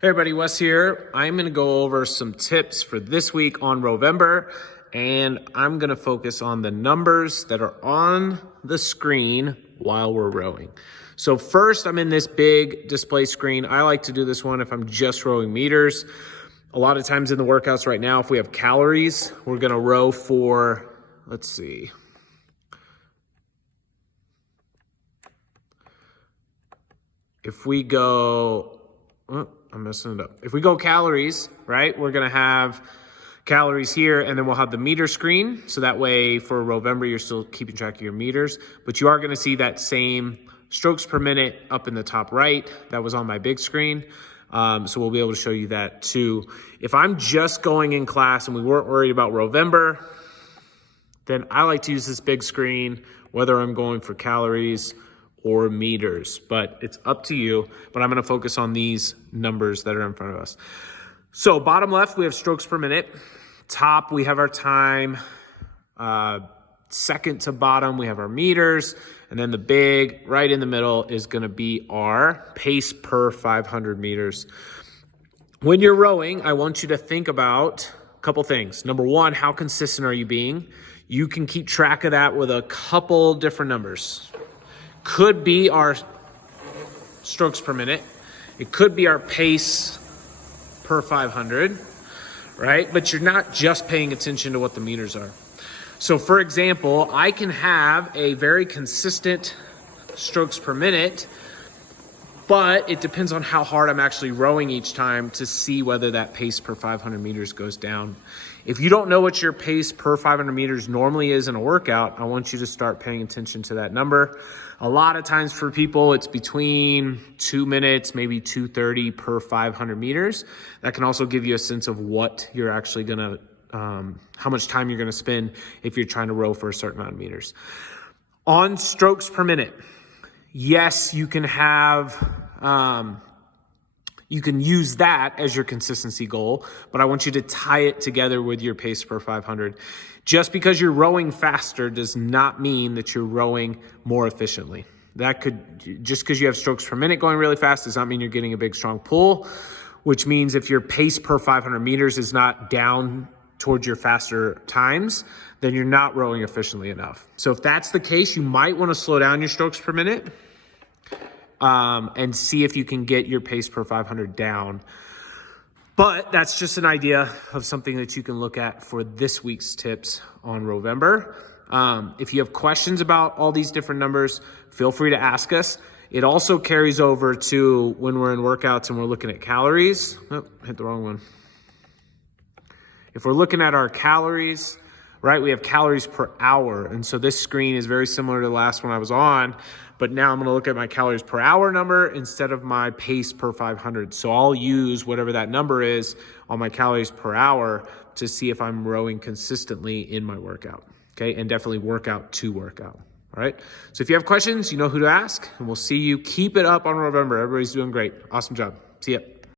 Hey everybody, Wes here. I'm gonna go over some tips for this week on Rowvember, and I'm gonna focus on the numbers that are on the screen while we're rowing. So first, I'm in this big display screen. I like to do this one if I'm just rowing meters. A lot of times in the workouts right now, if we have calories, we're gonna row for, let's see. If we go, I'm messing it up. If we go calories, right, we're gonna have calories here, and then we'll have the meter screen. So that way for Rowvember, you're still keeping track of your meters, but you are gonna see that same strokes per minute up in the top right. That was on my big screen. So we'll be able to show you that too. If I'm just going in class and we weren't worried about Rowvember, then I like to use this big screen, whether I'm going for calories or meters, but it's up to you. But I'm gonna focus on these numbers that are in front of us. So bottom left, we have strokes per minute. Top, we have our time. Second to bottom, we have our meters. And then the big right in the middle is gonna be our pace per 500 meters. When you're rowing, I want you to think about a couple things. Number one, how consistent are you being? You can keep track of that with a couple different numbers. Could be our strokes per minute. It could be our pace per 500, right? But you're not just paying attention to what the meters are. So for example, I can have a very consistent strokes per minute, but it depends on how hard I'm actually rowing each time to see whether that pace per 500 meters goes down. If you don't know what your pace per 500 meters normally is in a workout, I want you to start paying attention to that number. A lot of times for people, it's between 2 minutes, maybe 2:30 per 500 meters. That can also give you a sense of what you're actually gonna, how much time you're gonna spend if you're trying to row for a certain amount of meters. On strokes per minute, yes, you can have, you can use that as your consistency goal, but I want you to tie it together with your pace per 500. Just because you're rowing faster does not mean that you're rowing more efficiently. That could, just because you have strokes per minute going really fast does not mean you're getting a big, strong pull, which means if your pace per 500 meters is not down towards your faster times, then you're not rowing efficiently enough. So if that's the case, you might want to slow down your strokes per minute and see if you can get your pace per 500 down. But that's just an idea of something that you can look at for this week's tips on Rowvember. If you have questions about all these different numbers, feel free to ask us. It also carries over to when we're in workouts and we're looking at calories. Oh, hit the wrong one. If we're looking at our calories, right, we have calories per hour. And so this screen is very similar to the last one I was on, but now I'm gonna look at my calories per hour number instead of my pace per 500. So I'll use whatever that number is on my calories per hour to see if I'm rowing consistently in my workout, okay? And definitely workout to workout, all right? So if you have questions, you know who to ask, and we'll see you. Keep it up on Rowvember. Everybody's doing great. Awesome job. See ya.